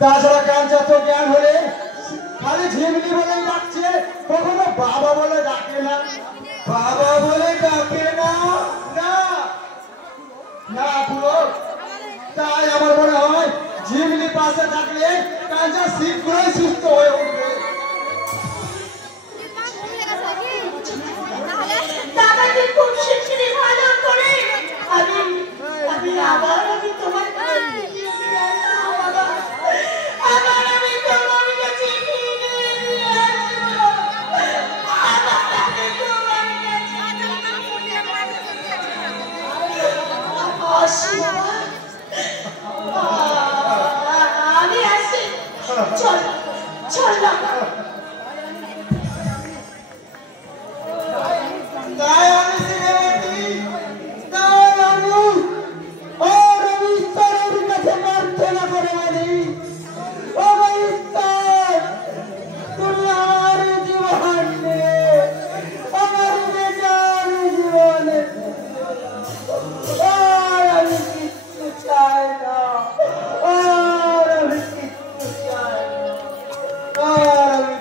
তাছাড়া কাঞ্চা তো জ্ঞান হলে খালি ঝিমলি বলেই ডাকছে, কখনো বাবা বলে ডাকে না। বাবা বলে ডাকে না, না না পুরো। তাই আমার মনে হয় ঝিমলি পাশে থাকলে কাঞ্চা শীঘ্রই সুস্থ হয়ে উঠবে। দাদাকে খুব শিগগিরই ভালো করে আমি আবার আমি তোমার আবার আমি তোমার কাছে ফিরে আসবো। আমি আসি, চল চল না। তাই আমি সিনেমাটি, তাই আমি আর আমি ঈশ্বরের কাছে প্রার্থনা করে বলি, ও ঈশ্বর, তুমি আমার জীবনে, আমার বেটার জীবনে আর আমি কিচ্ছু চাই না, আর আমি কিচ্ছু চাই না, আর আমি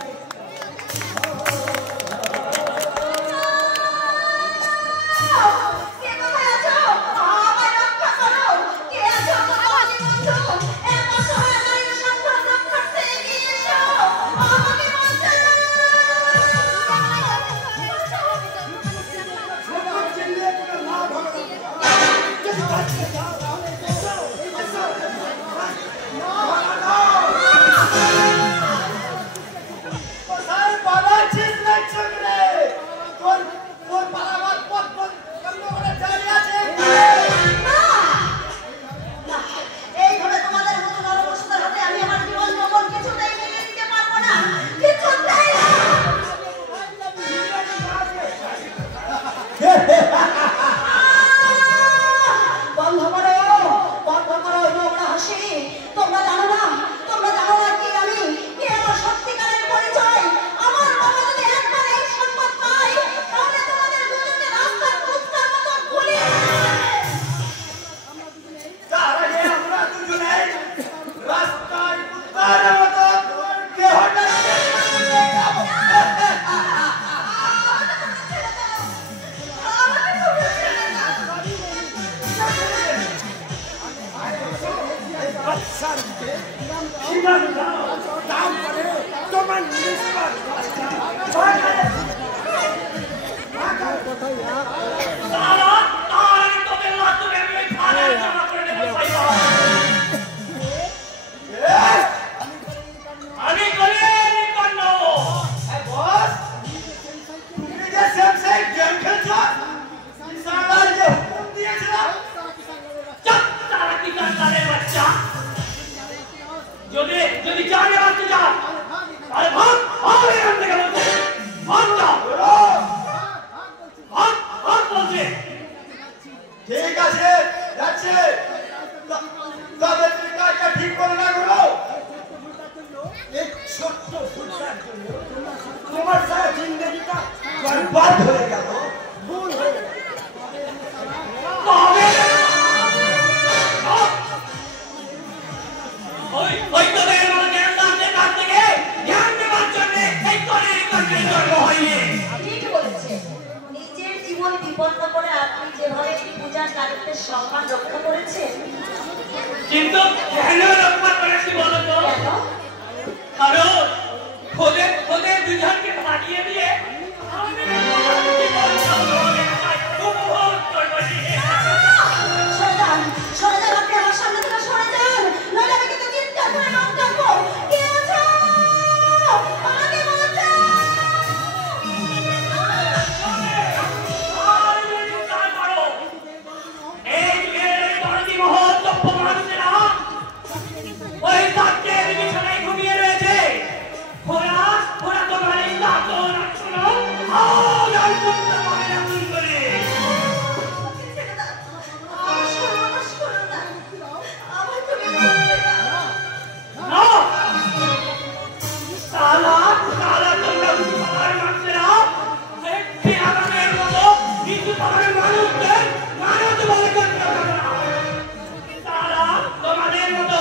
তোমাদের মতো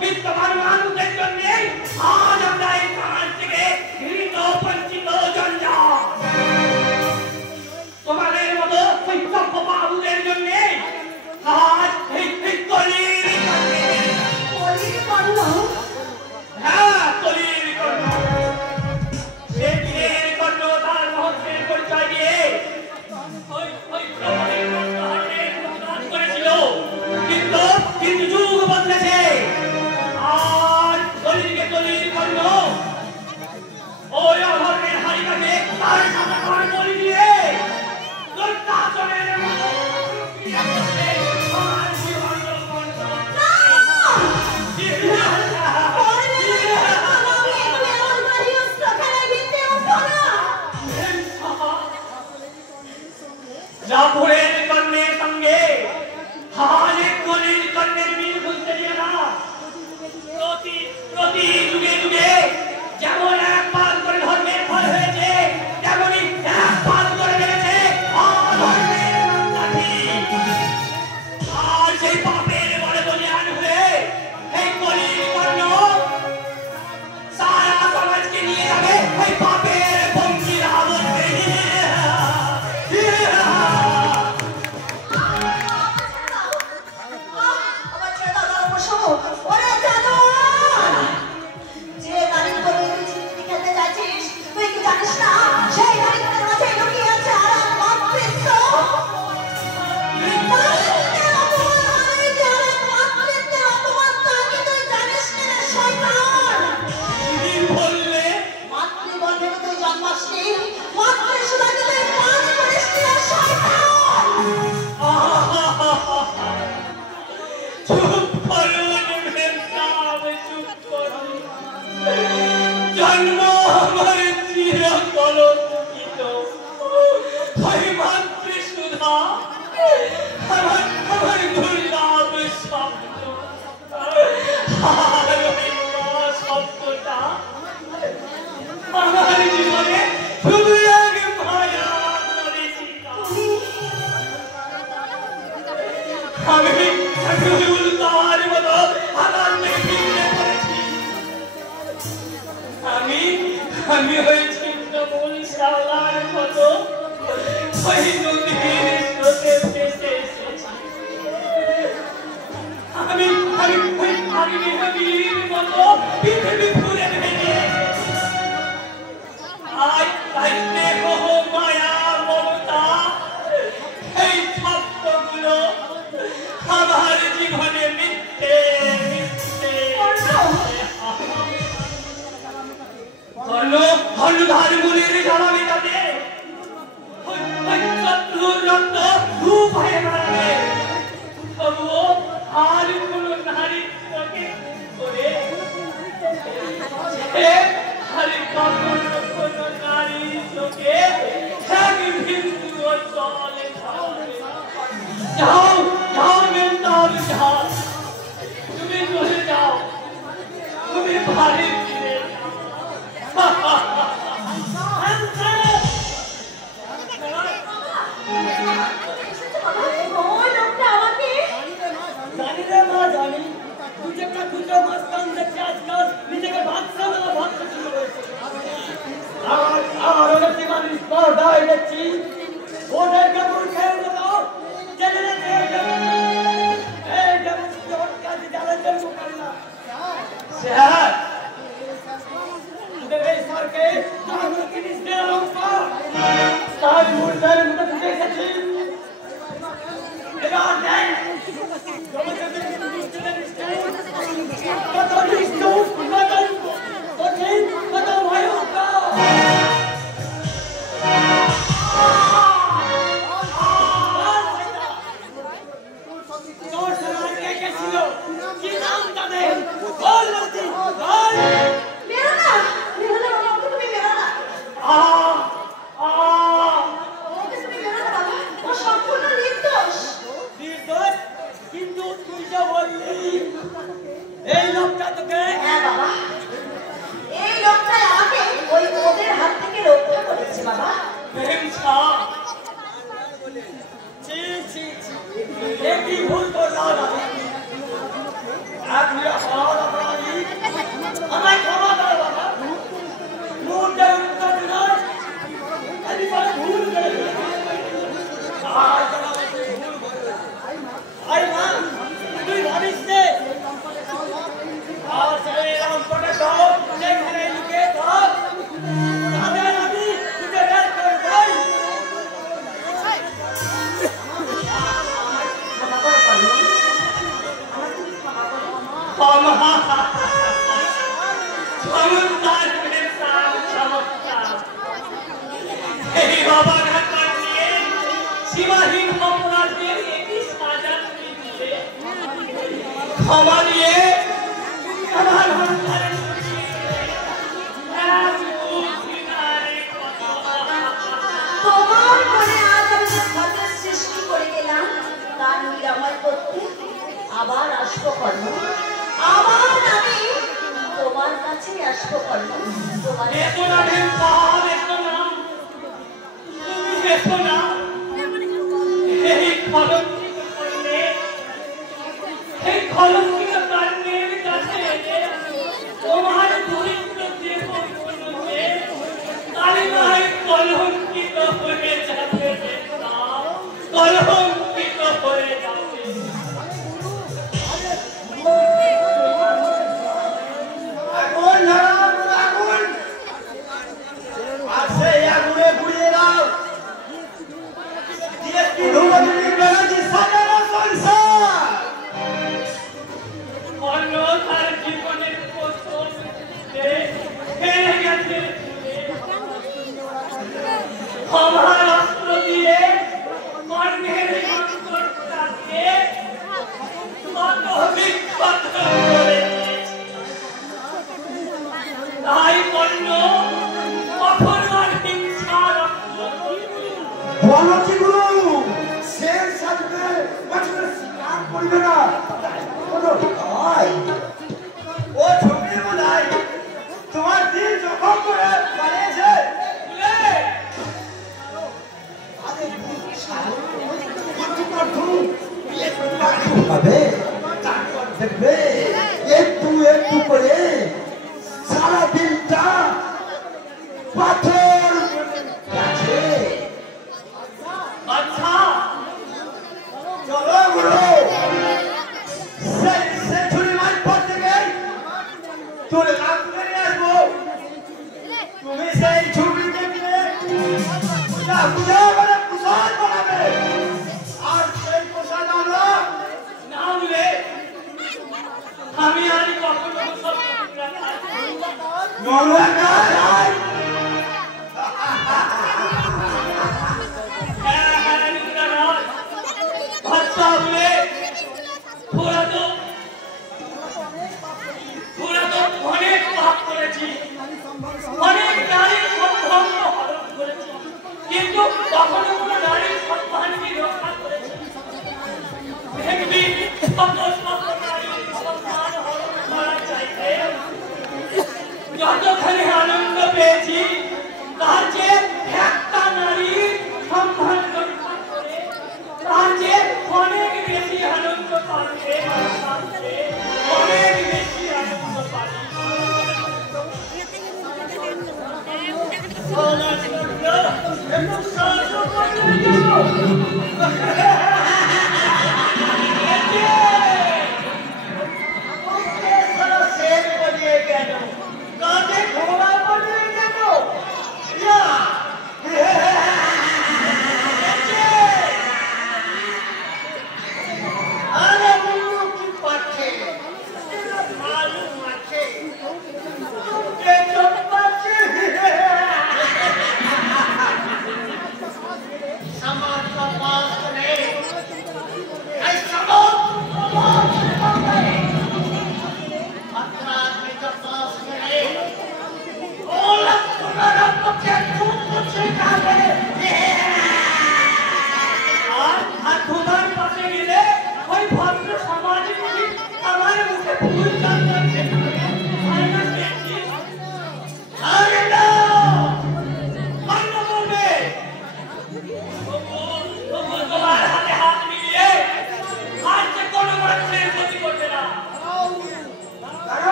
বিত্তমান মানুষ কর্ণ হ্যাঁ কলির কর্ণ সে বীরের কর্ণ তার মহত্বের পরিচয় দিয়ে ওই দ্রৌপদীর রক্তহরণের প্রতিবাদ করেছিল কিন্তু যুগ বদলেছে আর কলির কর্ণ ওই অধর্মের হারিকাকে তার সাথে করে বলি দিয়ে দুর্দাসনের মতো ক্রিয়া করছে আর জীবন রাপুরের কর্ণের সঙ্গে হালের কলির কর্ণের মিল বুঝতে দিয়ে না প্রতি যুগে যুগে যেমন এক পাল করে ধর্মের ফল হয়েছে তেমনি এক পাল করে বেড়েছে অধর্মের লাঠি আর সেই পাপের বলে বলিয়ান হয়ে এই কলির কর্ণ সারা সমাজকে নিয়ে যাবে এই পাপের পঙ্কির আবদ্ধে জন্ম আমার চির কলঙ্কিত হয় মাতৃসুধা আমার দুর্লভ শব্দ আর ওই শব্দটা আমার জীবনে শুধু এক মায়া করেছিল আমি উল্টার মতো আমার মেঘিয়ে পড়েছি আমি ওই ছিন্নমূল শ্যাওলার মতো ওই নদীর স্রোতে ভেসে এসেছি আমি নদীর মতো পৃথিবী ঘুরে ভেঙে আজ দেহ মায়া মমতা এই শব্দগুলো আমার জীবনে মিথ্যে হলুধার মুনির জ্বালাবে তাতে শত্রুর রক্ত ধূপ হয়ে মারাবে তবুও আর কোন নারীর চোখে করে আর কখনো কোন নারীর চোখে এক বিন্দু চলে যাও যাও মেন্দার যাও তুমি চলে যাও তুমি বাড়ি ফিরে আর সেই লঙ্কাটা দাও সেখানে লুকে থাক তাদের আমি তুই বের করবই চমৎকার চমৎকার এই বাবা ঢাকার নিয়ে সীমাহীন অপরাধের একই সাজা তুমি দিলে ক্ষমা দিয়ে আমার অন্তরে তোমার মনে আজ আমি যে ক্ষতের সৃষ্টি করে গেলাম তার নিরাময় করতে আবার আসবো কর্ম আবার আমি তোমার কাছে আসবো কর্ম তোমার এত নামের পাপ এত নাম তুমি এত নাম এই কলঙ্কিত করলে এই কলঙ্কিত কর্মের কাছে তোমার দরিদ্র দেহ মনকে কালিমায় কলঙ্কিত হয়ে যাবে কলঙ্কিত হয়ে যাবে আগুন ধরাও, আগুন আর সেই আগুনে পুড়িয়ে দাও DSP রূপবতী ব্যানার্জি সাজানো সংসার অন্য তার জীবনের প্রশ্ন হেরে গেছে আমার অস্ত্র দিয়ে কর্মের অন্তরটাকে কত বিক্ষত করে তাই কর্ণ কখন আর হিংসা রক্ত বলো কি গুরু শের সাজবে বছরের শিকার করিবে না কোনো ভয় ও ঝুঁকির বোধাই তোমার দিল জখম করে পালিয়েছে হবে তারপর দেখবে একটু একটু করে সারা দিনটা পাথর গেছে আচ্ছা চলো গুরু সেই ছুরি মার পর থেকে তোর কাজ করে আসবো তুমি সেই ছুরিকে কিনে পূজা পূজা করে প্রসাদ বানাবে আর সেই প্রসাদ আমরা নামলে আমি আর কখনো সব মনোকার অনেক পাপ করেছি অনেক নারীর সম্ভ্রম হরণ করেছি কিন্তু কখনো কোনো নারীর সম্মানকে রক্ষা করেছি দেখবি কত শত নারীর সম্মান হরণ করার চাইতে যতখানি আনন্দ পেয়েছি তার যে একটা নারীর সম্মান রক্ষা করে তার যে অনেক বেশি আনন্দ পাচ্ছে অনেক বেশি আনন্দ পাচ্ছি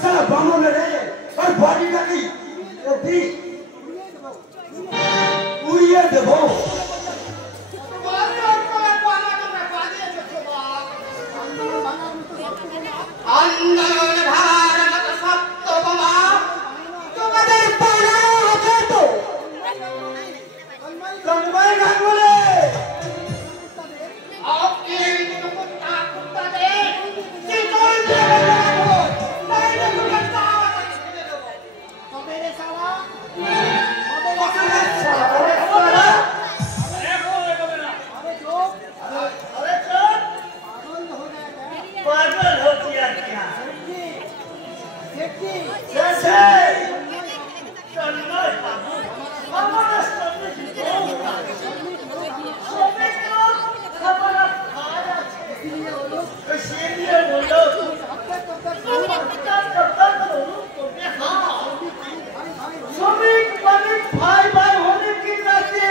साला बामन रे और बॉडी का की दी उड़िए देबो আন্দোলন ভারত সপ্তমা তোমাদের পালা আছে তো তন্ময় গাঙ্গুলি আপনি কুত্তা কুত্তা দে কি করবে নাই রে কুত্তা তবে রে সালা पागल हो गया क्या? जैसे तन्मय बाबू हमारा सभी होगा। सभी को खबर आया है। इसीलिए बोलो सभी बड़े भाई भाई होने की नाते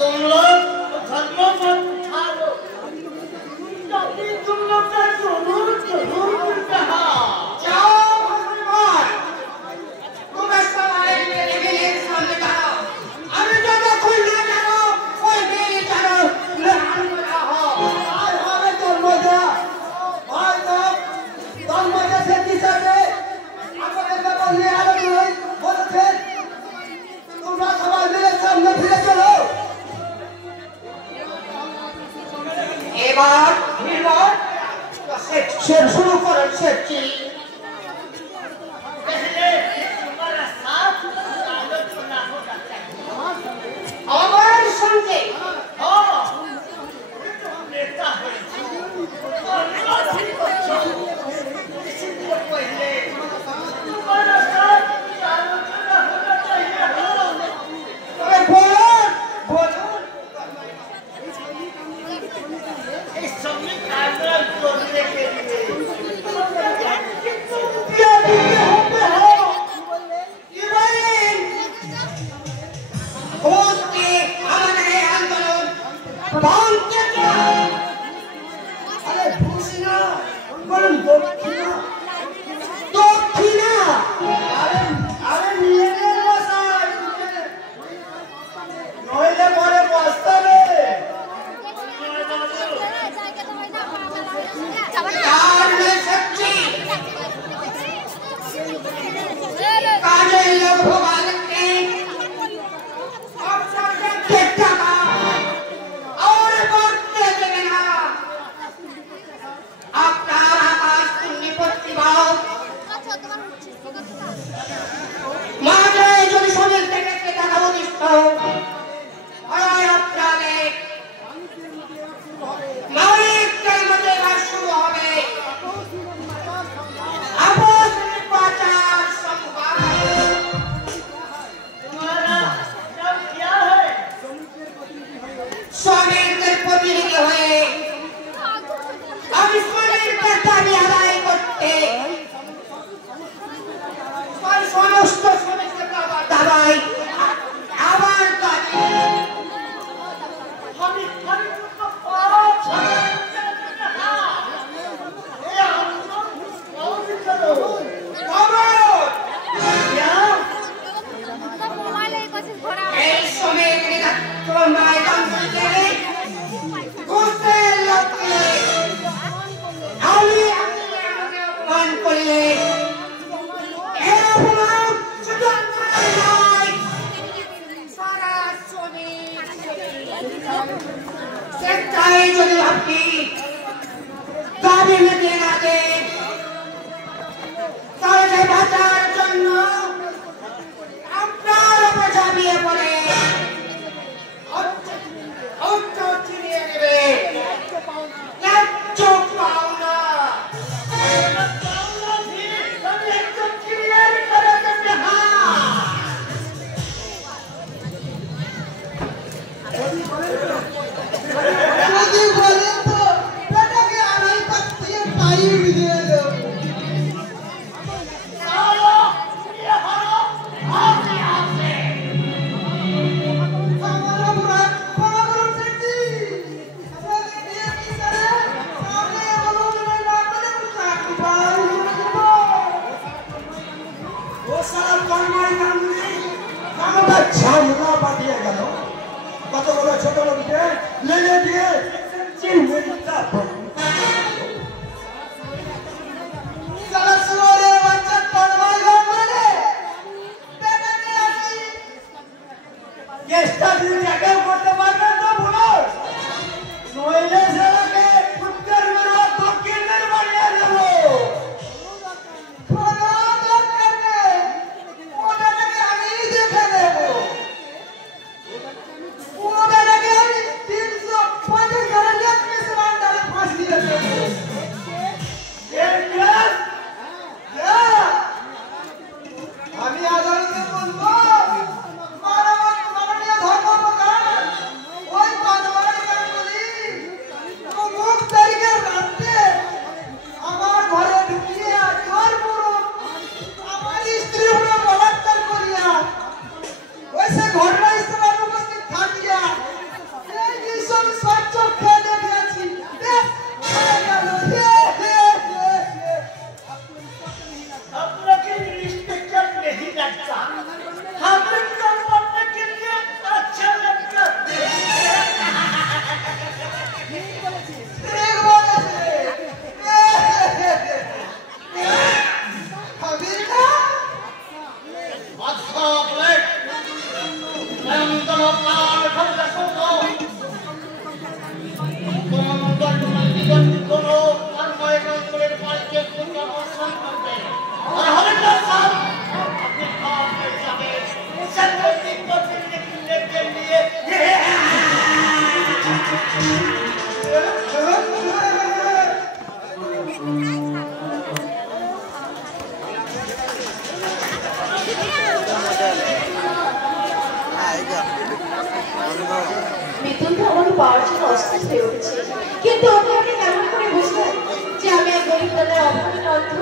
तुम लोग धर्मों पर उठा लो ताकि तुम लोग का जरूर जरूर कहा जाओ मुसलमान तुम ऐसा आएंगे मेरे सामने कहा अरे जो कोई ना जानो कोई नहीं जानो लड़ाई में रहो आज हमें तन्मय भाई साहब तन्मय से किसा दे अपने का बोलने आलो नहीं बोलते तुम ना सवाल मेरे सामने फिरे चलो এবার সেকশন শুরু করেন সেকশন पहले तुम्हारा साथ आलोचना होगा चाहिए আমার সঙ্গে हाँ नेता है और साथी बच्चों इसलिए पहले तुम्हारा साथ आलोचना होना चाहिए তবে বলুন বলুন इस समीकरण तोड़ने के लिए क्या दिए होते हो ইব্রাহিম হোস্টে আমাদের এই আন্দোলন ভাঙতে চাও अरे भूषणा बोलन दक्षिणा দক্ষিণা अरे अरे निये बसाई नोइले मोरे वास्तवे কার সচ্চি কাজে লোক ভগবানকে চেষ্টা और बढ़ते देवे ना আপনার আকাশ নিপত্তি ভাও মাঝে যদি সমিল থেকে টাকা অধিষ্ঠ হয় আপনাদের নাগরিকদের মধ্যে এবার শুরু হবে আপোষ নির্বাচন সংবাদ तुम्हारा नाम क्या है শ্রমিকদের প্রতিনিধি হয়ে আমি শ্রমিকদের দাবি আদায় করতে সমস্ত শ্রমিকদের দাবাই আবার দাবি हमें तो पाँच ये हम लोग और चलो খবর क्या এই শ্রমিকদের ময়দান থেকে ঘুষের লক্ষ্যে আমি অপমান করলে এই অপমান শুধু আমার নয় সারা শ্রমিক সেটাই যদি আপনি দাবি মেটে না দেন তাহলে বাঁচার জন্য আপনার উপর ঝাঁপিয়ে পড়ে চিনিয়ে নেবে ন্যায্য পাওনা पाऊंगा भी सब एक तो क्लियर करेंगे हाँ যদি বলেন তো বেটাকে আড়াই পাত দিয়ে কেসটা যদি ট্যাকেল করতে পারবেন তো বলুন, নইলে সেটাকে উত্তর মেরু দক্ষিণ মেরু বানিয়ে দেবো। কোনো দরকার নেই, ওটাকে আমি দেখে দেবো। ওটাকে আমি 350 ধরনের কেসের আন্ডারে ফাঁসি দিয়ে দেবো। আমি আদালতে বলবো মাননীয় ধর্মপ্রধান, ওই পাঁচবারের গাঙ্গুলি মুখ তারিখের রাত্রে আমার ঘরে ঢুকিয়ে জোরপূর্বক আমার স্ত্রী হলো বলাৎকার করিয়া ওই সে ঘটনাস্থলে উপস্থিত থাকিয়া এই ভীষণ সচক্ষে দেখিয়াছি। বেশ হয়ে গেল। আপনাকে इंस्पेक्टर नहीं लगता, हमें कल बनने के लिए अच्छा लगता है। ঠিক বলেছে। খাবি না? अच्छा प्लेट नंदन प्राण खंड सुनो दोनों कर्मय कंट्रोल पार्टी को समर्थन करते हैं और हरिंदर साहब अपने काम में जाके संगठन को करने के लिए মিথুন তো আমার পাওয়ার জন্য অস্থির হয়ে উঠেছে, কিন্তু ওকে আমি কেমন করে বুঝলাম যে আমি এক গরিব দলের অভাবী অর্থ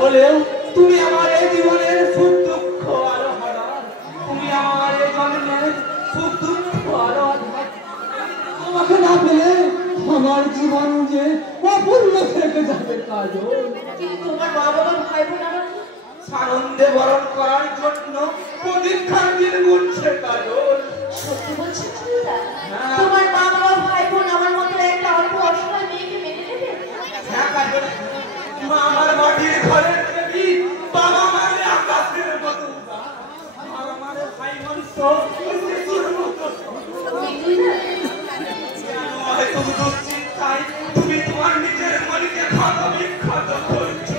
বলেও তুমি আমার এই জীবনের সুখ দুঃখ আরো হরণ, তুমি আমার এই জন্মের সুখ দুঃখ আরো হরণ। তোমাকে না পেলে আমার জীবন যে অপূর্ণ থেকে যাবে কাজল। কিন্তু তোমার মা বাবা ভাই বোন আমার সানন্দে বরণ করার জন্য প্রতীক্ষার দিন গুনছে কাজল। সত্যি বলছো চিন্তা? হ্যাঁ। তোমার মা বাবা ভাই বোন আমার মতো একটা অল্প অসহায় মেয়েকে মেনে নেবে? হ্যাঁ কাজল, মা আমার মাটির ঘরের দেবী, বাবা মায়ের আকাশের মতো উদার, আর আমার ভাই মানুষ শিশুর মতো। হয়তো দুশ্চিন্তায় তুমি তোমার নিজের মনকে ক্ষত বিক্ষত করছো।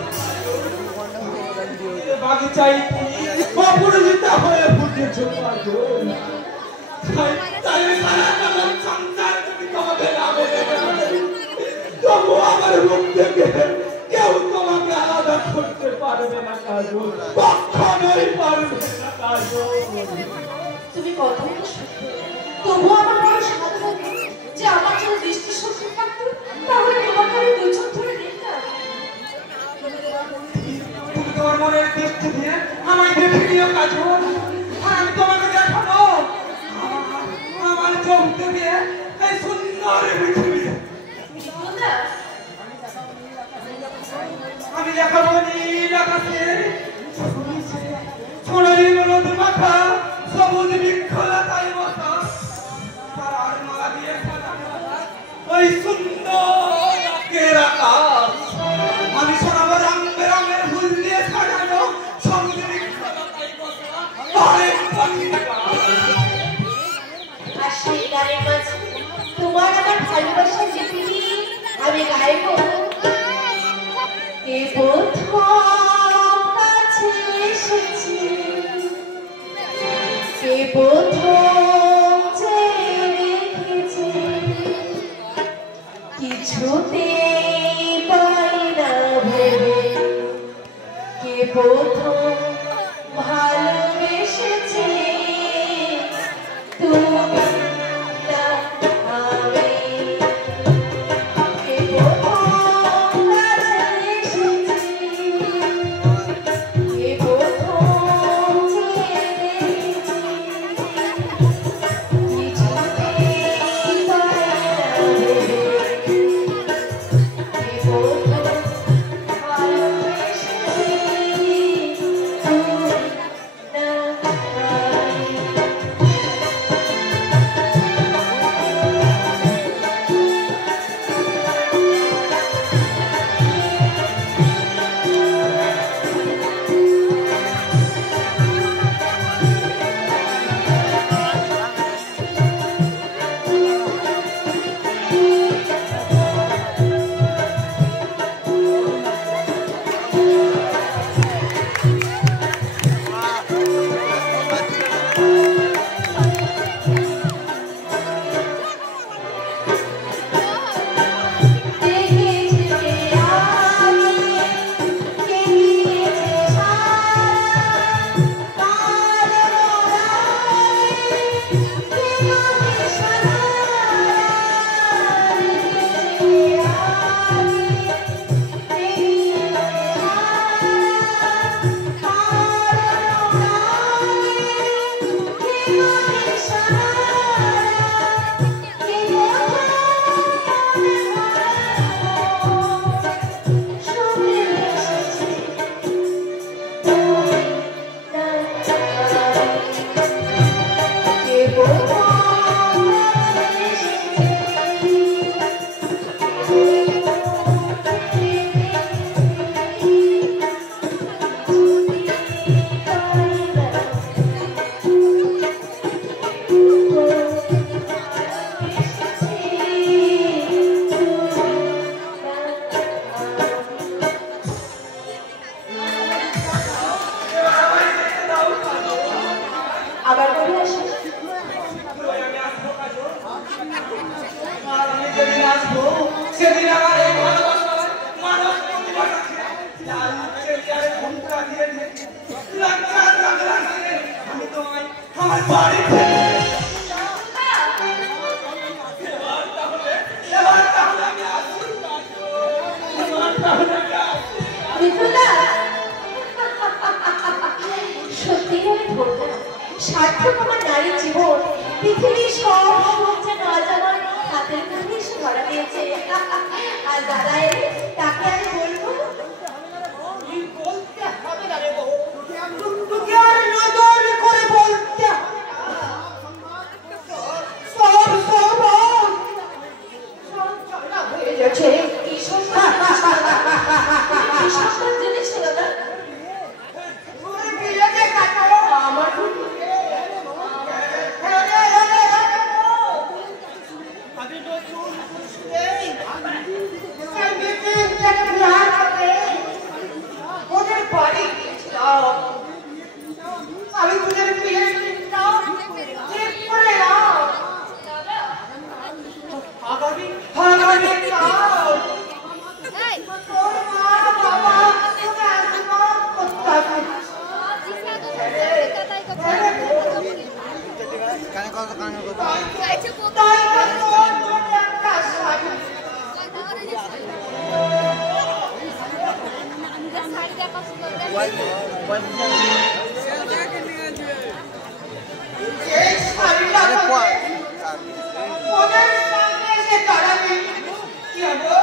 বাগিচায় তুমি অপরাজিতা হয়ে ফুটেছো কাজল। তাই সারা জীবন সংসার তুমি তোমাকে না বলে তবু আমার মুখ থেকে কেউ তোমাকে আলাদা করতে পারবে না কাজল, কখনোই পারবে না কাজল। তুমি কথা বলো সত্য, তবু আমার বড় সাধু লাগে যে আমার যদি দৃষ্টি শক্তি থাকতো তাহলে তোমাকে আমি দুই চোখ ধরে দেখতাম। তুমি তোমার মনের দৃষ্টি দিয়ে আমায় দেখে নিও কাজল, আর আমি তোমাকে দেখাবো আমার চোখ থেকে এই সুন্দর পৃথিবী। মিথুনদা, আমি দেখাবো নীল আকাশে সোনালি রোদ মাখা সবুজ বৃক্ষলতায় বসা তারার মালা দিয়ে সাজানো ওই সুন্দর আকাশের আকাশ। আমি শোনাবো রং বেরঙের ফুল দিয়ে সাজানো সবুজ বৃক্ষলতায় বসা অনেক পাখির গান। আর সেই গানের মাঝে তোমার আমার ভালোবাসার গীতিটি আমি গাইব। কে প্রথম কাছে এসেছে, কে প্রথম চেয়ে রেখেছে, কিছুতেই পাই না ভেবে, কে প্রথম ভালোবেসেছে তুমি না আমি। কে প্রথম কাছে এসেছে, কে প্রথম চেয়ে দেখেছে, আমার বাড়ি থেকে এবার তাহলে আমি আসি। এবার তাহলে আমি আসি। বিপুলা সত্যি আমি বলবো সার্থক আমার নারী জীবন পৃথিবীর সব সুখ যেন আজ আমার হাতের মধ্যে এসে ধরা দিয়েছে। আর দাদা এলে তাকে আমি বলবো তুই বলতে হবে না রে বউ। তোকে আর নজর করে বলতে সব সব ঝগড়া হয়ে যাচ্ছে। কি সুন্দর জিনিস ছিল না তুই বিয়েতে কাটো। আমার আমি নতুন বুঝতে সঙ্গীতের একটা বিহার হবে। ওদের বাড়ি গিয়েছিলাম। আমি ওদের বিয়ের দিনটা ঠিক করে এলাম। আগামী কাল তোর মা বাবা তোকে আশীর্বাদ করতে হবে। তাই তো তোর জন্য একটা শাড়ি। এই শাড়িটা পরে ওদের সামনে এসে দাঁড়াবি। কি হলো?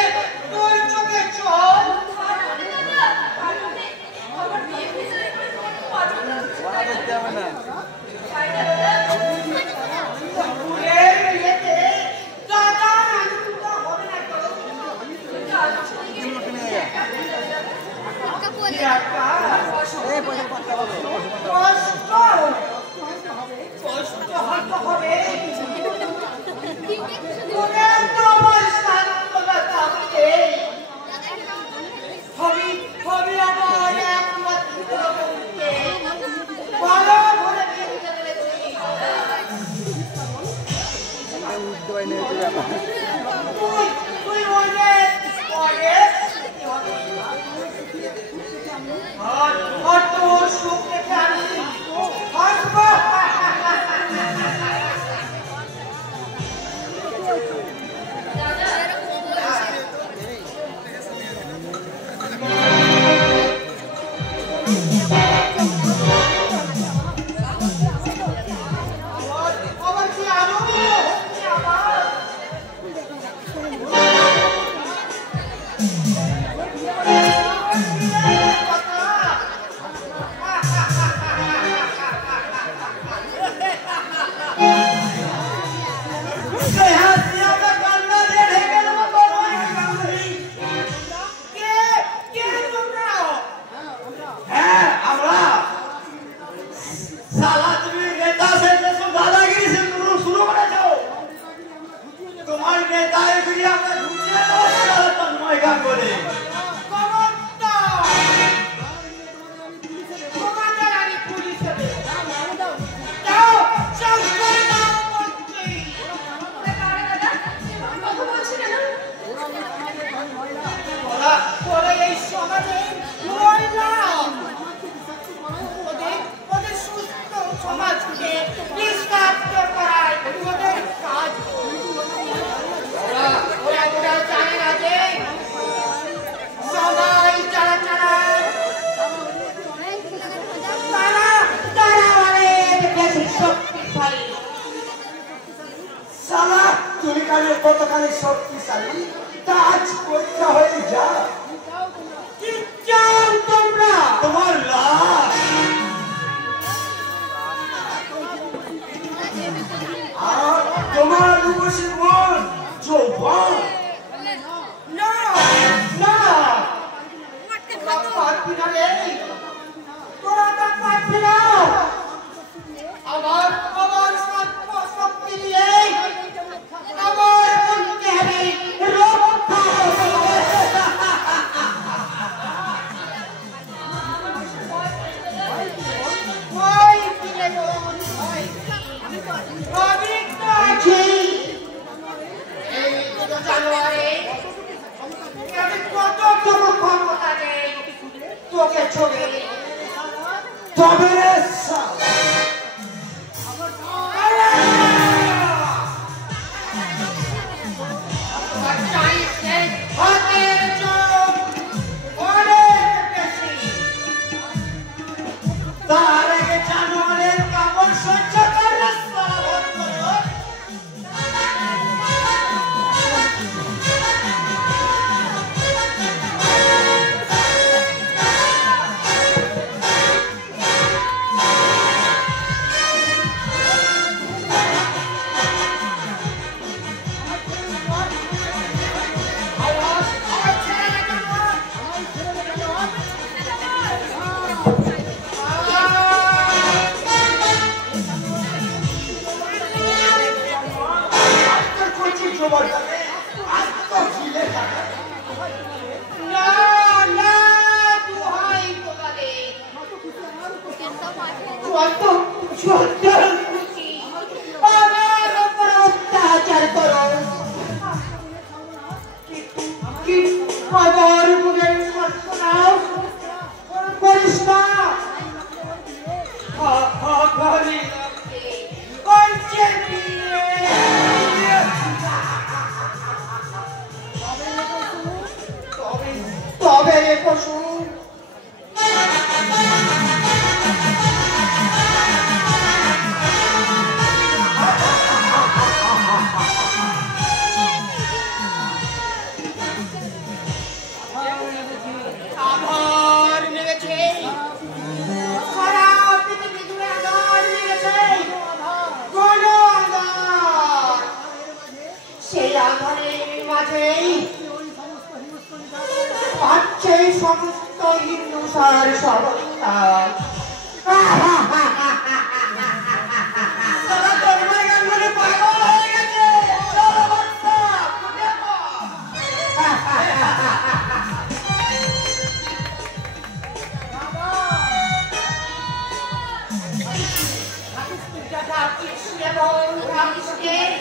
এ তোর চোখে জল। ফুলের বিয়েতে দাদার আনন্দ হবে না তো? কষ্ট হতে হবে। তোদের তো আমার সান্ত্বনা থাকবে। হবি আমার একমাত্র বউকে। ভালো করে দেখতে পেরেছি। তুই অনেক পরে আর তোর সুখ দেখে আমি হাসবো। আমার কি আনন্দ হচ্ছে আমার। এই হাত দিয়ে আমার কান্না দিয়ে ঢেকে দেবো তোর মায়ের কান্না। কে তোমরা? হ্যাঁ আমরা সালা তুমি নেতা সেজে দাদাগিরি শুরু করেছো। তোমার নেতা এগুলি আমরা ঢুকিয়ে দেবো তন্ময় গান করে। কমন ছবি তবে রে শালা, তার আগে জানোয়ারের কামড় সহ্য করে রাস্তা বন্ধ করো। না না দুহাই তোমাদের যত যত খুশি আমার উপর অত্যাচার করো, কি খবর মুখের শোনাও করিস না। ঘরে করছে বিয়ে, তবে রে পশু আধার নেমেছে, খারাপ পৃথিবী জুড়ে আধার নেমেছে, কোন আধার, সেই আধারের মাঝেই পাচ্ছে সমস্ত হিন্দুসার সভ্যতা। তারা ধর্মের আন্দোলনে পাগল হয়ে গেছে। চলো বাচ্চা, খুঁজে পাও। রাধাকৃষ্ণ এবং রামকৃষ্ণের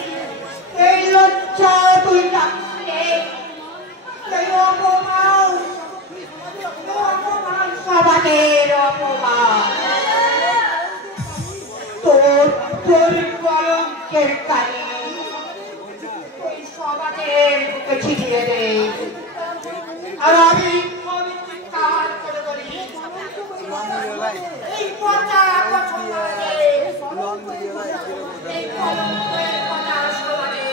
এই লজ্জা তুই রাখলে, এই অপমান, সমাজের অপমান, তোর কলঙ্কের কালি ওই সমাজের বুকে ছিটিয়ে দে। আর আমি চিৎকার করে বলি, এই পচা সমাজে, এই কলঙ্কের পচা সমাজে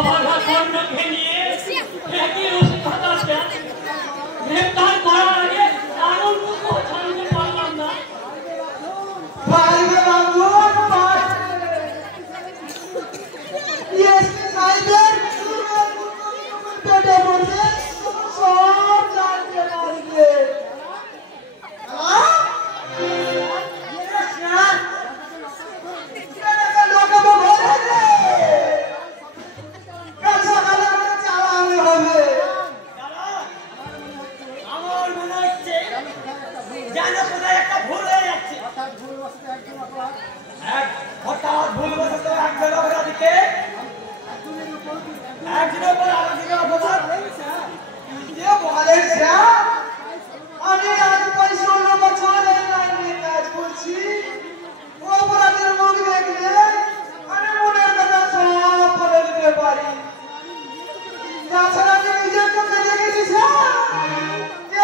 অবাধা কর্ণকে নিয়ে একই রসিকতা গ্রেপ্তার করার আগে কারণ টুকু জানতে পারলাম না। পারবে বাবু, সাইবার পেটে বসে সব জানতে পারবে। আমার মনে হচ্ছে যেন কোথায় একটা ভুল হয়ে যাচ্ছে। হঠাৎ ভুল বসত একজন অপরাধীকে একজনের উপর আরেকজনের অপরাধ আমি আজ ৫৫ বছর এই লাইনে কাজ করছি। অপরাধের মুখ দেখলে আমি মনের কথা সব বলে দিতে পারি। তাছাড়া আমি নিজের চোখে দেখেছি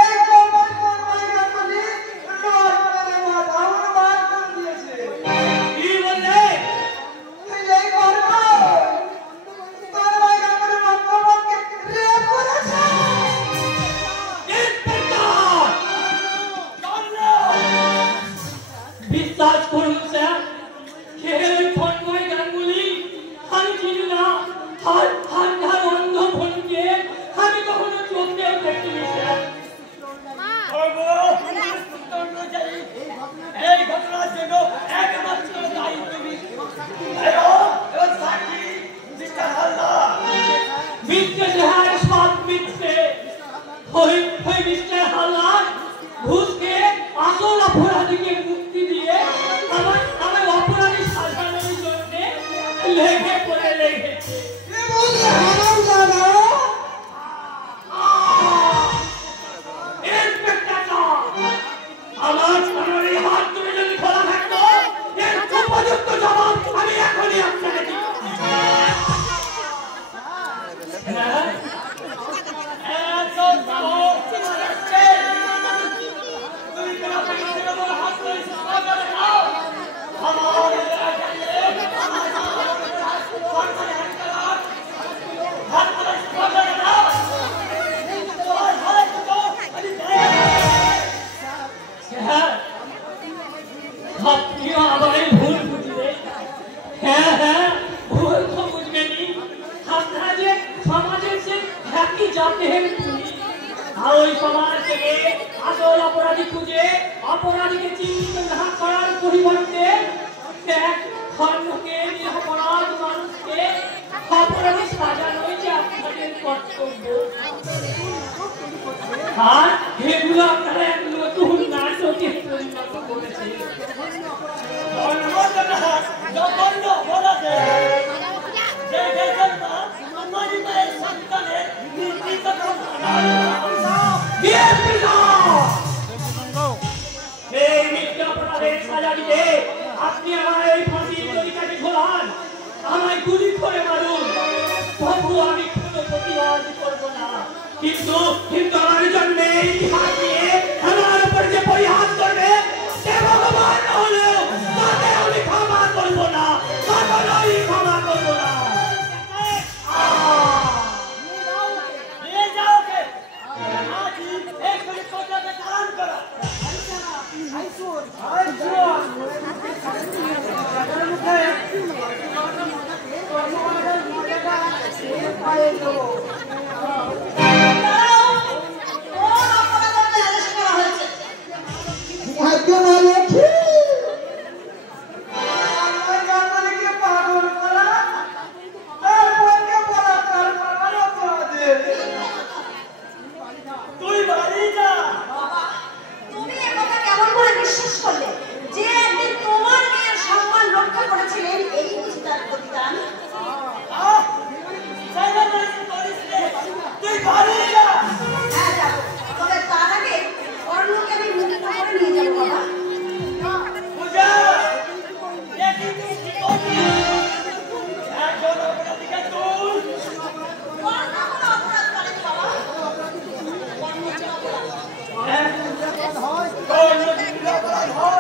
এই কোমল কোমল গাছগুলি নয় করে মাথা উন্মাদ করে দিয়েছে। কি বললে? এই কর্ম তন্ময় গাঙ্গুলি রত্নবনকে রেপ করেছে। বিশ্বাস করুন স্যার, তন্ময় গাঙ্গুলি আমি চিনি না। হার অন্ধ ভনকে আমি কখনো চোখেও দেখিনি স্যার। এই ঘটনার জন্য একমাত্র দায়ী তুমি। সাক্ষী মিস্টার হালদার। মিথ্যে চেহারা সব মিথ্যে। ওই মিস্টার হালদার ঘুষকে আসল অপরাধীকে মুক্তি দিয়ে আমার অপরাধী সাজানোর জন্য লেগে পড়ে লেগেছে। আমার সামনে হাত তুলে যদি খোলা থাকতো এর উপযুক্ত জবাব আমি এখনই আপনাকে আপনিও আবার ভুল বুঝবে। হ্যাঁ ভুল তো বুঝবেনি। আপনারা যে সমাজের সে একই জাতের পুলিশ, আর ওই সমাজ থেকে আসল অপরাধী খুঁজে অপরাধীকে চিহ্নিত না করার পরিবর্তে এক খণ্ডকে নিরপরাধ মানুষকে অপরাধী সাজানোই যে আপনাদের কর্তব্য। আর এগুলো আপনারা এক নতুন নাটকে পরিণত করেছে। আপনি আমার এই ফাঁসির দড়িটাকে ঝোলান, আমায় গুলি করে মারুন, তবু আমি কোনো প্রতিবাদ করব না। কিন্তু আমার জন্য এই ইতিহাস নিয়ে আমার উপর যে পরিহাস করবে সে ভগবান হলেও তাকে আমি ক্ষমা করবো না, কখনোই ক্ষমা করবো না। হয়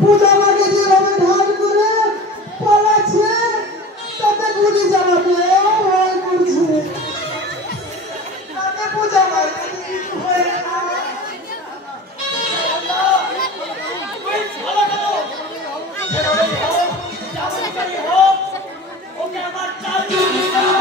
পূজা আমাকে যেভাবে ঢাল করে পালাচ্ছে তাতে গুলি চালাতেও ভয় করছে। তাতে পূজা আমাকে কিছু হয়ে না। ওকে আমার চাল দিয়ে দাও।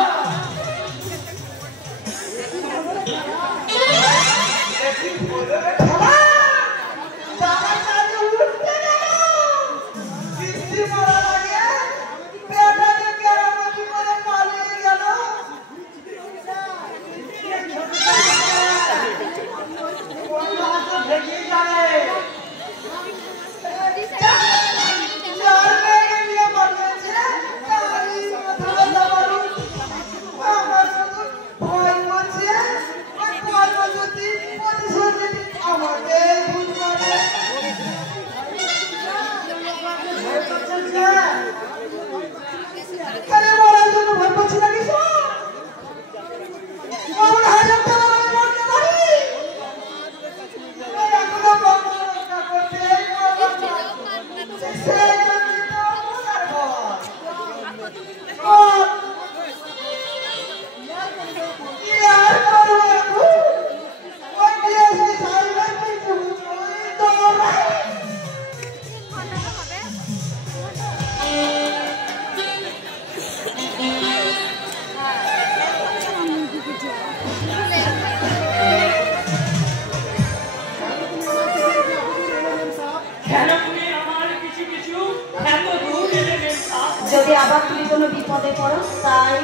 যদি আবার তুমি কোনো বিপদে পড়ো তাই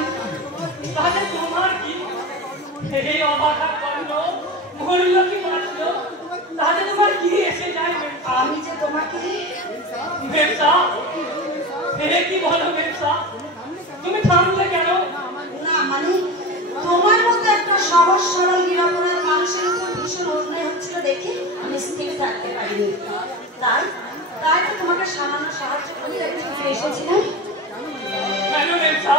তাহলে তোমার কি এই অবাধা কর্ণ মরল কি বাঁচলো তাহলে তোমার কি এসে যায়? আমি যে তোমাকে ব্যবসা কি বলো ব্যবসা? তুমি থামলে কেন? না মানে তোমার মতো একটা সহজ সরল নিরাপরাধ মানুষের উপর ভীষণ অন্যায় হচ্ছিল দেখে আমি স্থির থাকতে পারিনি। তাই তাই তো তোমাকে সামান্য সাহায্য করতে একটু এসেছিলাম। কেন ব্যবসা?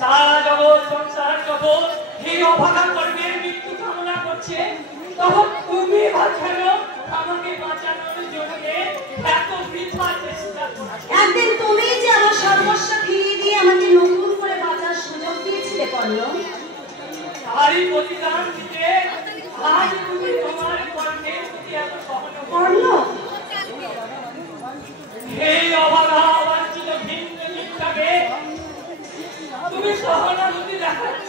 সারা জগৎ সংসার জগৎ এই অভাগা কর্মের মৃত্যু কামনা করছে, তখন তুমি বা কেন আমাকে বাঁচানোর জন্য এত বৃথা চেষ্টা করছো? একদিন তুমি যে আমার সর্বস্ব ফিরিয়ে দিয়ে আমাকে নতুন করে বাঁচার সুযোগ দিয়েছিলে কর্ণ। তারই প্রতিদান দিতে আজ তুমি তোমার কর্মের প্রতি এত সহানুভূতি। কর্ণ এই অভাগা অবাঞ্ছিত ভিন্ন মিথ্যাকে তুমি সহানুভূতি দেখাচ্ছ,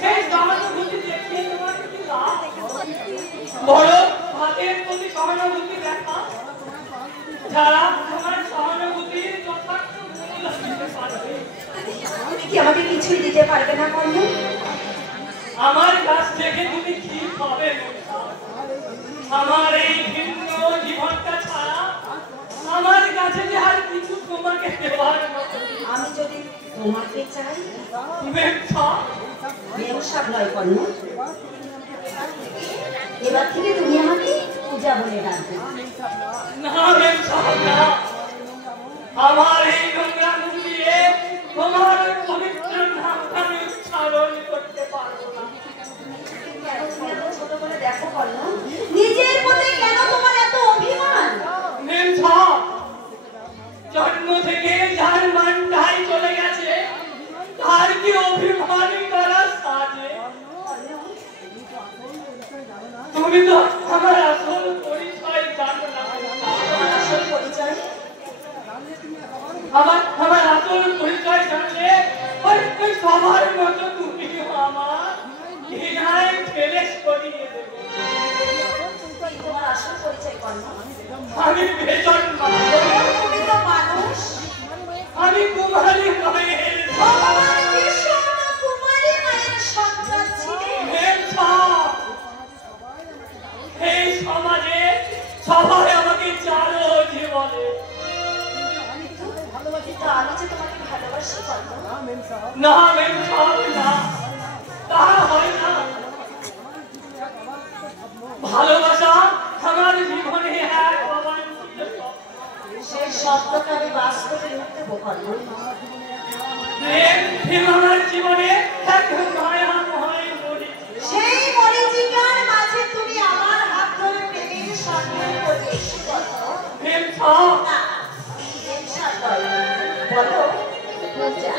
সেই সহানুভূতি দেখিয়ে তোমার কি লাভ? বড় হাতের প্রতি সহানুভূতি দেখা যারা তোমার সহানুভূতির যথার্থ মূল্য দিতে পারবে। তুমি কি আমাকে কিছুই দিতে পারবে না কর্ণ? আমার কাছ থেকে তুমি কি পাবে? আমার এই ভিন্ন জীবনটা ছাড়া আমার কাছে যে আর কিছু তোমাকে দেওয়ার মতো নেই। আমি যদি তোমাকে চাই ব্যবসা ব্যবসা নয় কর্ণ, এবার থেকে তুমি আমাকে পূজা বলে ডাকবে। না ব্যবসা না, আমার এই নোংরা মুখ দিয়ে তোমার পবিত্র নামটা আমি উচ্চারণ করতে পারবো না। তুমি এত ছোট করে দেখো কর্ণ, নিজের প্রতি কেন তোমার এত অভিমান? ব্যবসা জন্ম থেকে যার মানটাই চলে গেছে তার কি অভিমান করার সাজে? তুমি তো আমার আসল পরিচয় জানো না। তোমার আসল পরিচয় আমার আসল পরিচয় জানলে ওই সবার মতো তুমি আমার ঘৃণায় ফেলে সরিয়ে দেবে। তোমার আসল পরিচয় কর্ণ। আমি বেজন তুমি তো মানুষ। আমি কুমারী মায়ের ভগবান কৃষ্ণ কুমারী মায়ের সন্তান ছিলেন। এই সমাজে সবাই আমাকে চারো জীবনে। কিন্তু আমি যে তোমাকে ভালোবাসি কর্ণ। না না, তা হয় না। ভালোবাসা আমার জীবনে এক অবাঞ্ছিত স্বপ্ন। সেই স্বপ্নকে আমি বাস্তবে রূপ দেবো কর্ণ। প্রেম আমার জীবনে এক মায়াময় মরিচিকা। সেই মরিচিকার মাঝে তুমি আমার হাত ধরে প্রেমের সন্ধান করতে এসেছো। প্রেম বলো পূজা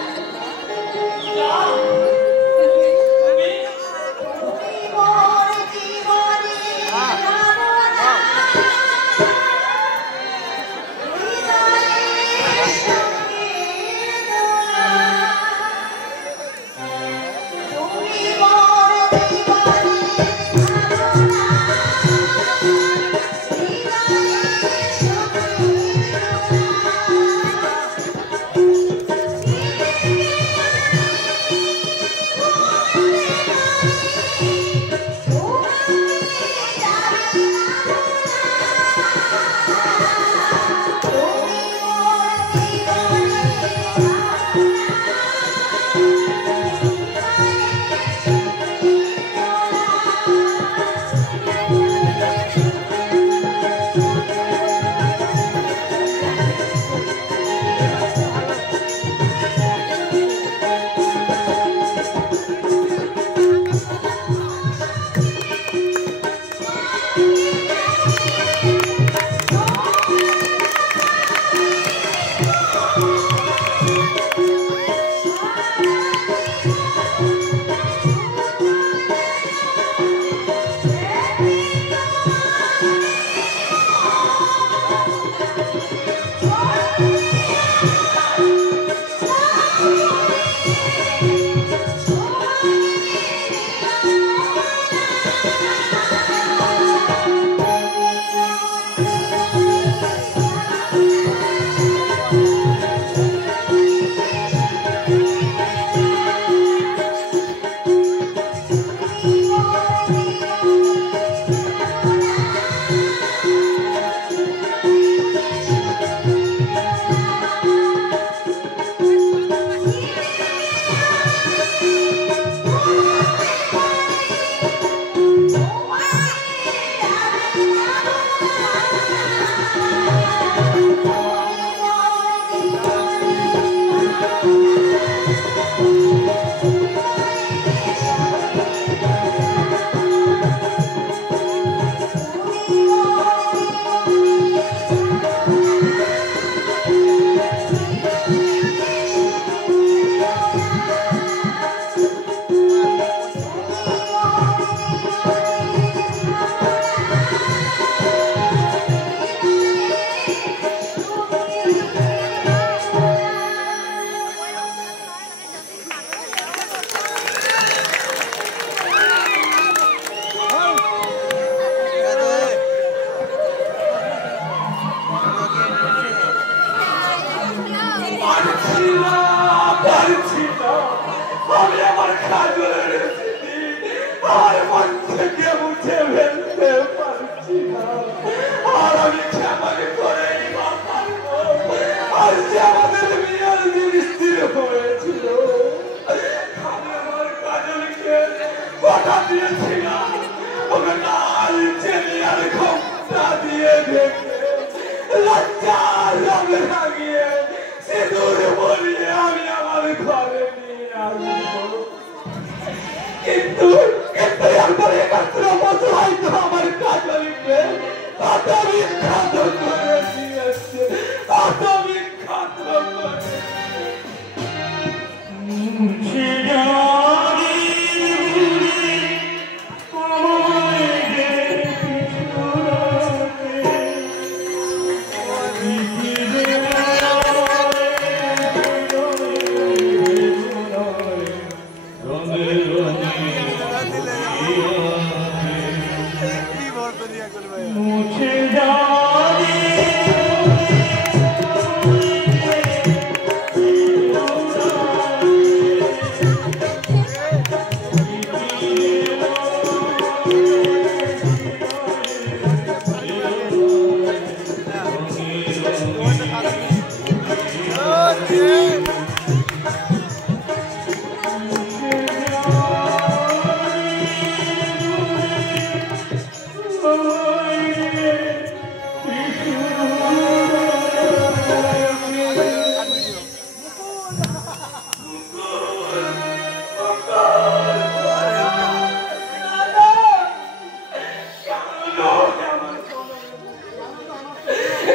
মুছে যাবে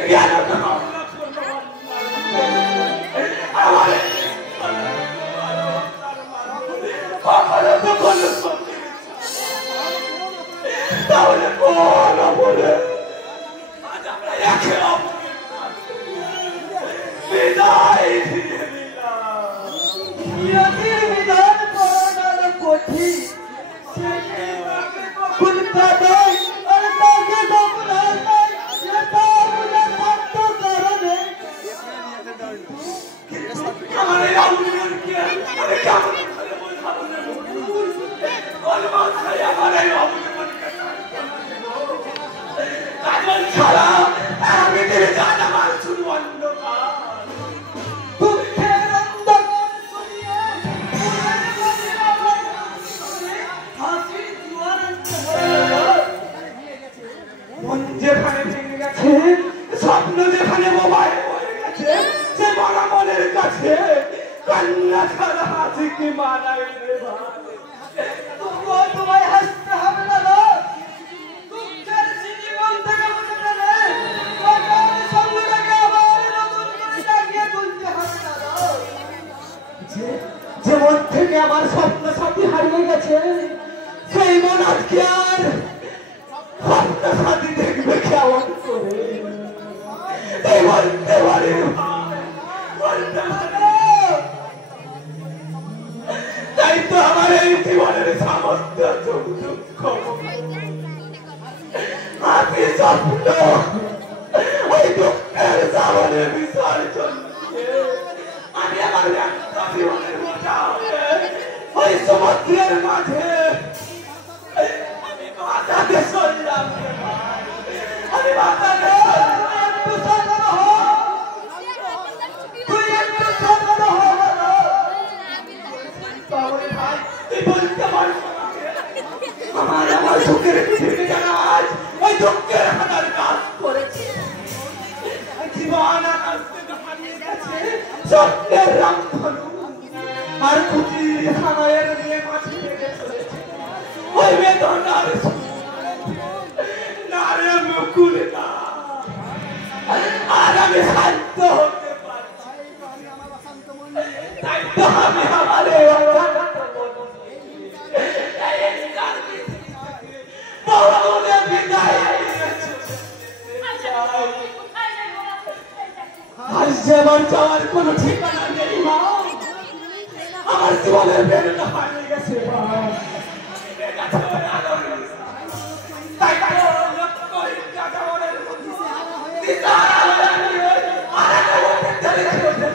কেন তাহলে কোন বলে আজ আমরা একে অপরের বিদায় দিয়ে দিলাম। নিয়তির বিধান করার কঠিন, সে কি তাকে কখন কাটায় আর তাকে কখন হাসায়, সেটা বুঝে থাকতো কারণে। আমার এই অভিমানকে আমি কেমন করে বোঝাবো না? কোন মাথায় আমার এই অভিমানকে কাজল ছাড়া আমি দিলে জান আমার শুধু অন্ধকার। দুঃখের অন্ধকার সরিয়ে ফুলের গভীর আলোয় হাসির জোয়ার আসতে হলো। মন যেখানে ভেঙে গেছে, স্বপ্ন যেখানে বোবায় হয়ে গেছে, সে বড় মনের কাছে কান্না ছাড়া হাসি কি মানায় রে ভাই? তবুও তোমায় হাসতে হবে না গো। দুঃখের স্মৃতি মন থেকে মুছে ফেলে কখন স্বপ্নটাকে আবার নতুন করে জাগিয়ে তুলতে হবে না গো। যে মন থেকে আমার স্বপ্ন সাথী হারিয়ে গেছে, সেই মন আজকে আর স্বপ্ন সাথী দেখবে কেমন করে? এই বলতে পারে ভাই, বলতে পারে। তাই তো আমার এই জীবনের সমস্ত সুখ দুঃখ হাসি স্বপ্ন ওই দুঃখের সামনে বিসর্জন দিয়ে আমি আমার ব্যস্ত জীবনের বোঝা হয়ে ওই সমুদ্রের মাঝে আমি বাঁচাতে চললাম রে ভাই। আমি বাঁচাতে একটু সতর্ক হও, তুই একটু সতর্ক হও বলো। তাহলে ভাই তুই বলতে পারছ আমাকে? আমার দুঃখের পৃথিবী যারা আজ ওই দুঃখের হানার কাজ করেছে, জীবন আকাশ থেকে হারিয়ে গেছে সত্যের রামধনু, আর কুচি হানায়ের নিয়ে মাছি লেগে চলেছে ওই বেদনার না রে মুকুল না। আর আমি শান্ত হতে পারছি, তাই তো আমি আমার এই অবস্থাটা বলছি। এই নিকার পৃথিবী থেকে বড় বিদায় নিয়েছে। আজ যে আমার যাওয়ার কোনো ঠিকানা নেই মা, আমার জীবনের বেদনা হারিয়ে গেছে মা। তাই তাই লক্ষ্য ইচ্ছা জীবনের মধ্যে দিদার আলোয় আমি আর একটা মধ্যে চলে চলে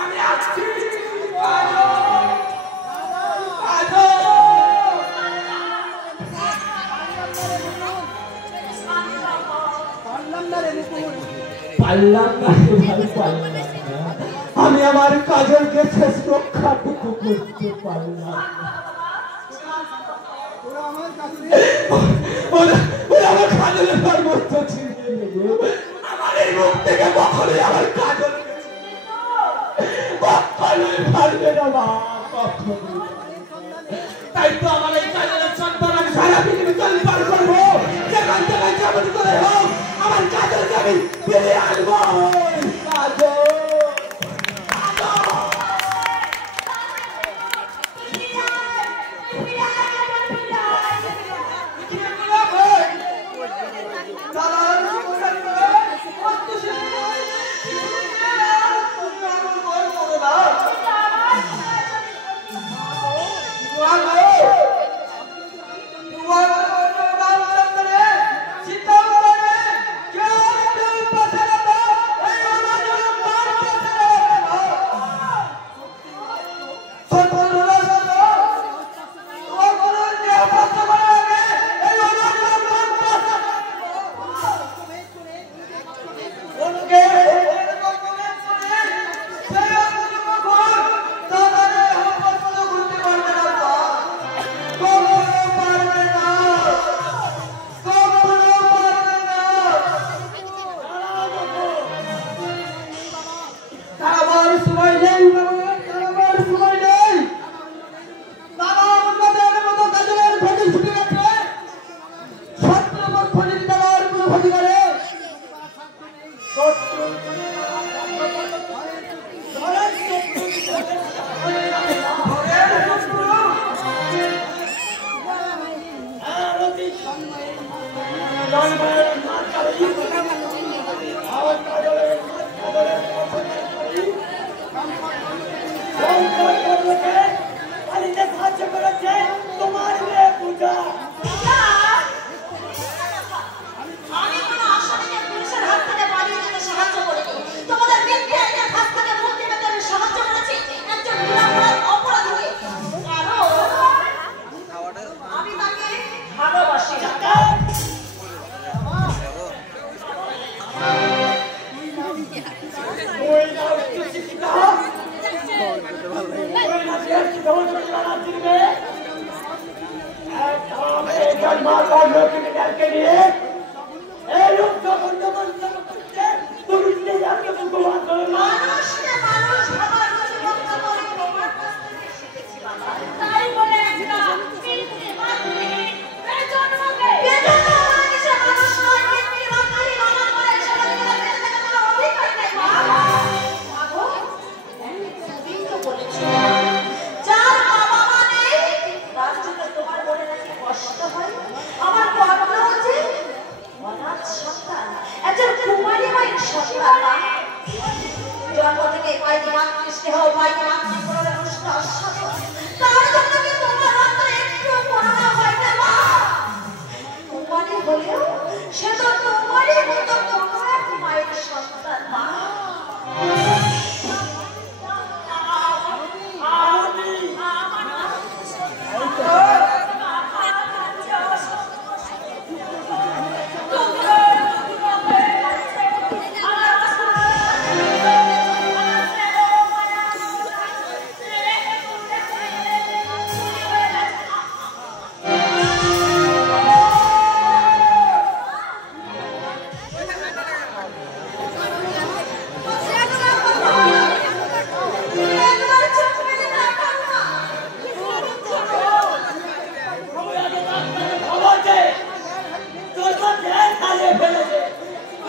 আমি আসছি আমি আমার কাজলকে শেষ রক্ষাটুকু করতে পারলাম। আমার কাজলের সর্বোচ্চ ছিনিয়ে নেবে। আমার এই মুখ থেকে কখনোই আমার কাজলকে কখনোই পারবে না মা, কখনোই। তাই তো আমার এই কাজলের সন্তান আমি সারা পৃথিবী চলে পার করবো, যেখান থেকে যেমন করে হোক আমার কাজলকে আমি ফিরে আনবো। কাজল সাহায্য করেছে তোমার মেয়ে পূজা। আমি কোনো আসামিকে পুলিশের হাত থেকে পালিয়ে যেতে সাহায্য করিনি। তোমাদের মিথ্যে আইনের হাত থেকে মুক্তি পেতে আমি সাহায্য করেছি একজন নিরপরাধ অপরাধীকে। কারণ আমি তাকে ভালোবাসি। মানুষকে মানুষ ভাবার রসিকতা করে তোমার কাছ থেকে শিখেছি বাবা। তাই বলে একটা মিথ্যে বাদরি বেজন্মকে মানুষে মানুষ নয়, মিথ্যে বাদরি মানা করে সমাজে বেঁচে থাকার কোনো অধিকার নেই বাবা। মাগো, তুমি তো বলেছো যার বাবা মা নেই তার জন্য তোমার মনে নাকি কষ্ট হয়। আমার গর্ব হচ্ছে অনাথ সন্তান, একজন কুমারী মায়ের সন্তান। জন্ম থেকে পাইনি মাতৃস্নেহ, পাইনি মাতৃকরণে নষ্ট অশ্বাস। তার জন্য কি তোমার অন্তরে একটু করুণা হয় না মা? কুমারী হলেও সে তো তোমারই মতো কোনো এক মায়ের সন্তান মা।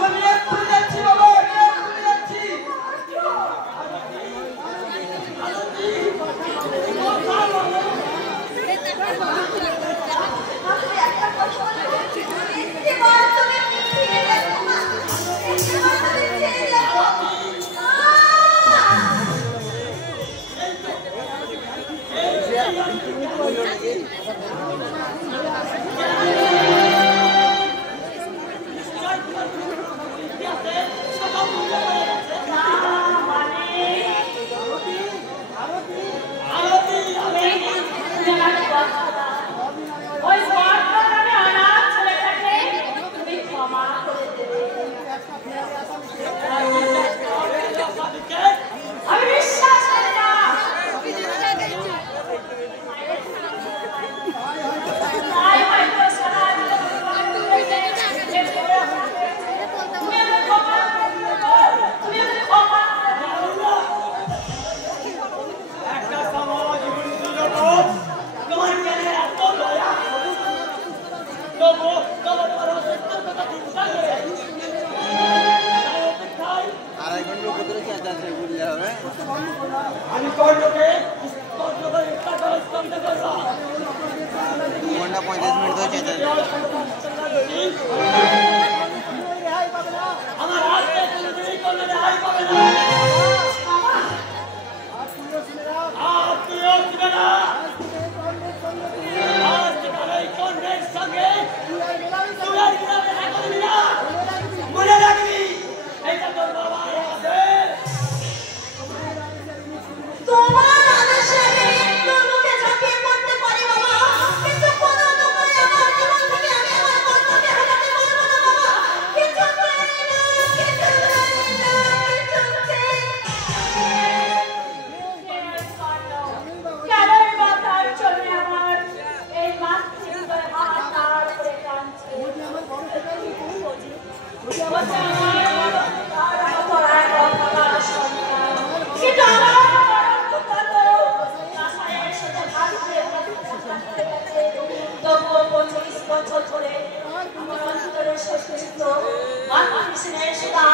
আমি এক্ষুনি যাচ্ছি বাবা, আমি এক্ষুনি যাচ্ছি। একটা কথা বলবো, একবার তুমি ফিরে দেখো মা, একবার তুমি ফিরে দেখো। ওই স্মার্টফোনে অনাথ ছেলেটাকে তুমি ক্ষমা করে দেবে। আমি বিশ্বাস করি না। তাই হয়তো সারা তুমি আমাকে ক্ষমা করে দাও। তুমি আমাকে ক্ষমা করে দাও। একটা সমাজ বিরোধী জগৎ তোমার কেন এত দয়া? তবু তোমার সত্যতা চিন্তা করে আড়াই ঘন্টার উপরে কি আছে বুঝলে হবে। আমি কর্ণকে স্তব্ধ করবো। 2 ঘন্টা 35 মিনিট ধরে চেঁচা আমার হাতে কর্ণ রেহাই পাবে না। আর তুইও উঠবে না। আজ থেকে এই কর্ণের সঙ্গে তুই আর গ্রামে দেখা করবি না। মনে রাখবি এটা তোর বাবার আদেশ। তোমার আদেশে আমি মৃত্যুর মুখে ঝাঁপিয়ে পড়তে পারি বাবা, কিন্তু কোনো করে আমার জীবন থেকে আমি আমার কর্তব্য হারাতে পারবো না বাবা। কিছুতেই না, কিছুতেই না, কিছুতেই কেন বা তার জন্য আমার এই মাতৃহৃদয় হাহাকার করে কাঁদছে। বছর ধরে আমার অন্তরে সত্যিত মাতৃস্নেহের সুধা